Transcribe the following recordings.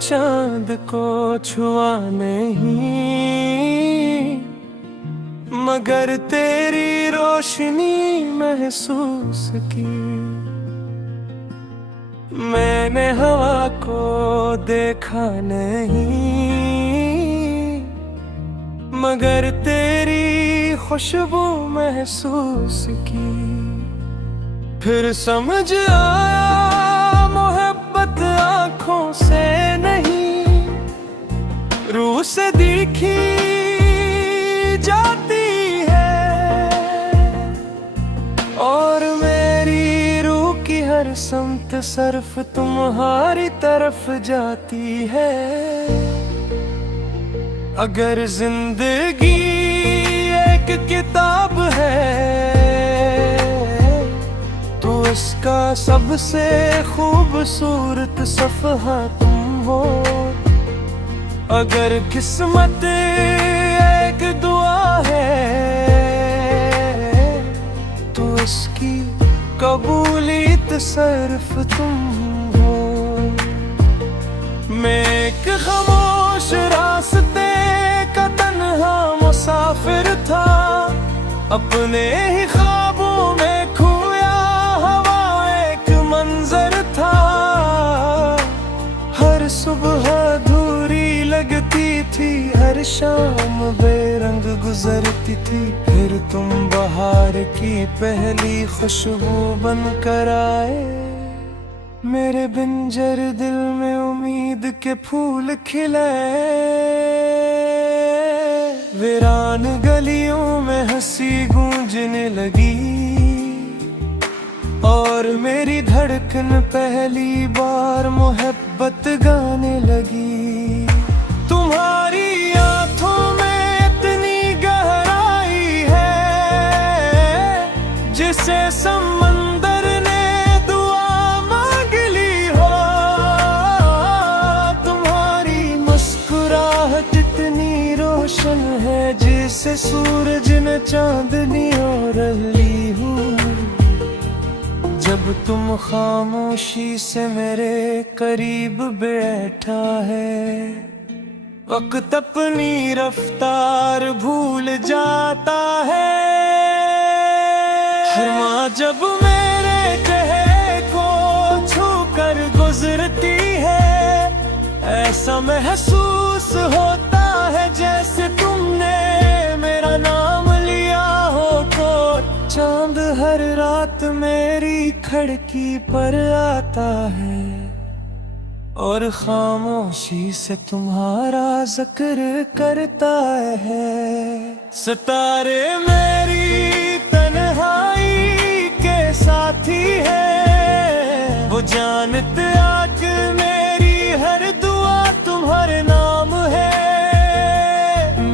चांद को छुआ नहीं, मगर तेरी रोशनी महसूस की। मैंने हवा को देखा नहीं, मगर तेरी खुशबू महसूस की। फिर समझ आया मोहब्बत आँखों से नहीं, रूह से देखी जाती है। और मेरी रूह की हर समत सरफ तुम्हारी तरफ जाती है। अगर जिंदगी एक किताब है तो इसका सबसे खूबसूरत सफ़हा तुम हो। अगर किस्मत एक दुआ है तो इसकी कबूलियत सिर्फ तुम हो। मैं एक खामोश रास्ते का तन्हा मुसाफिर था, अपने ही ख्वाबों में खोया हवा एक मंजर था। हर सुबह अधूरी लगती थी, हर शाम बेरंग गुजरती थी। फिर तुम बहार की पहली खुशबू बनकर आए। मेरे बंजर दिल में उम्मीद के फूल खिले। वीरान गलियों में हंसी गूंजने लगी, और मेरी धड़कन पहली बार मोहब्बत गाने लगी। तुम्हारी आंखों में इतनी गहराई है जिसे समंदर ने दुआ मांग ली हो। तुम्हारी मुस्कुराहट इतनी रोशन है जिसे सूरज ने चांदनी और ली हूँ। जब तुम खामोशी से मेरे करीब बैठा है, वक्त अपनी रफ्तार भूल जाता है। हर माँ जब मेरे चेहरे को छूकर गुजरती है, ऐसा महसूस होता है जैसे तुमने मेरा नाम लिया हो। तो चांद हर रात मेरी खिड़की पर आता है, और खामोशी से तुम्हारा जिक्र करता है। सितारे मेरी तन्हाई के साथी है, वो जानते आज मेरी हर दुआ तुम्हारे नाम है।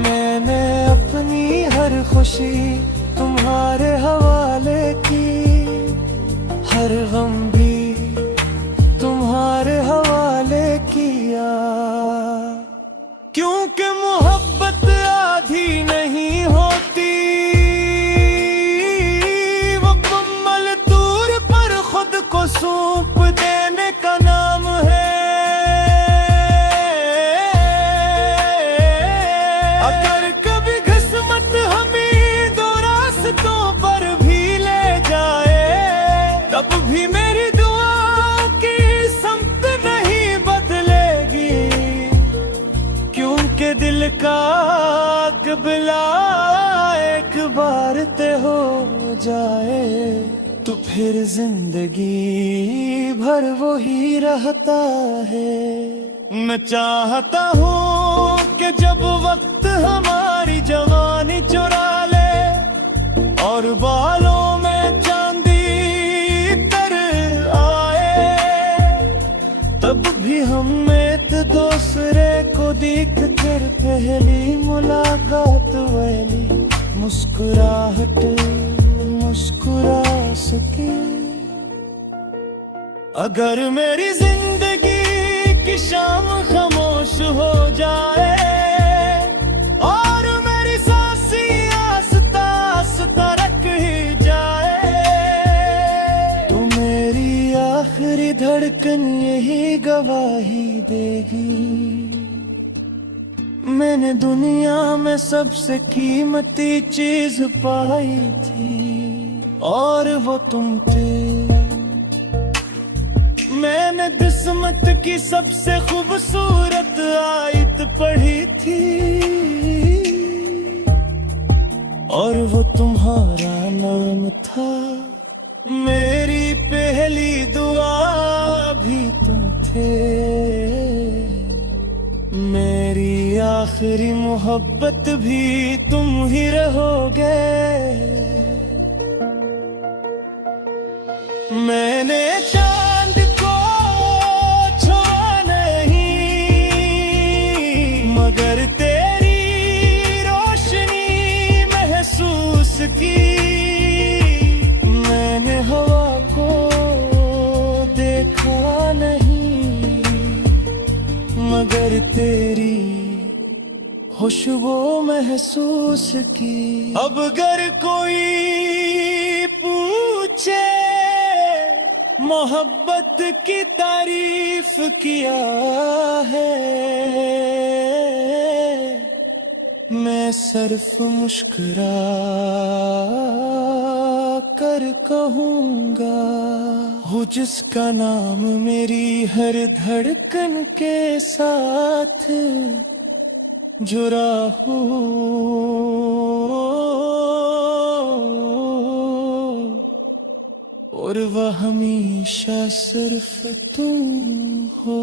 मैंने अपनी हर खुशी तुम्हारे हवाले की, हर गम भी तुम्हारे हवाले किया। क्योंकि मोहब्बत आधी नहीं होती, वो मुकम्मल तौर पर खुद को सौंप देने का नाम है। अगर कभी किस्मत हमें दो रास्तों पर भी ले जाए, तब भी मेरी दुआओं की समत नहीं बदलेगी। क्योंकि दिल का क़िबला एक बार ते हो जाए तो फिर जिंदगी भर वो ही रहता है। मैं चाहता हूँ कि जब वक्त हमारी जवानी चुरा ले, और बालों में चांदी तर आए, तब भी हम एक दूसरे को देख कर पहली मुलाकात वाली मुस्कुराहट मुस्कुरा सके। अगर मेरी जिंदगी की शाम खामोश हो जाए, और मेरी सांसें आस्ता आस्ता रख ही जाए, तो मेरी आखिरी धड़कन यही गवाही देगी। मैंने दुनिया में सबसे कीमती चीज पाई थी और वो तुम थे। मैंने किस्मत की सबसे खूबसूरत आयत पढ़ी थी और वो तुम्हारा नाम था। मेरी पहली दुआ भी तुम थे, मेरी आखिरी मोहब्बत भी तुम ही रहोगे। मैंने चांद को छुआ नहीं, मगर तेरी रोशनी महसूस की। मैंने हवा को देखा नहीं, मगर तेरी खुशबू महसूस की। अब अगर कोई पूछे मोहब्बत की तारीफ किया है, मैं सिर्फ मुस्कुरा कर कहूँगा, हो जिसका नाम मेरी हर धड़कन के साथ जुड़ा हो। और वह हमेशा सिर्फ तुम हो।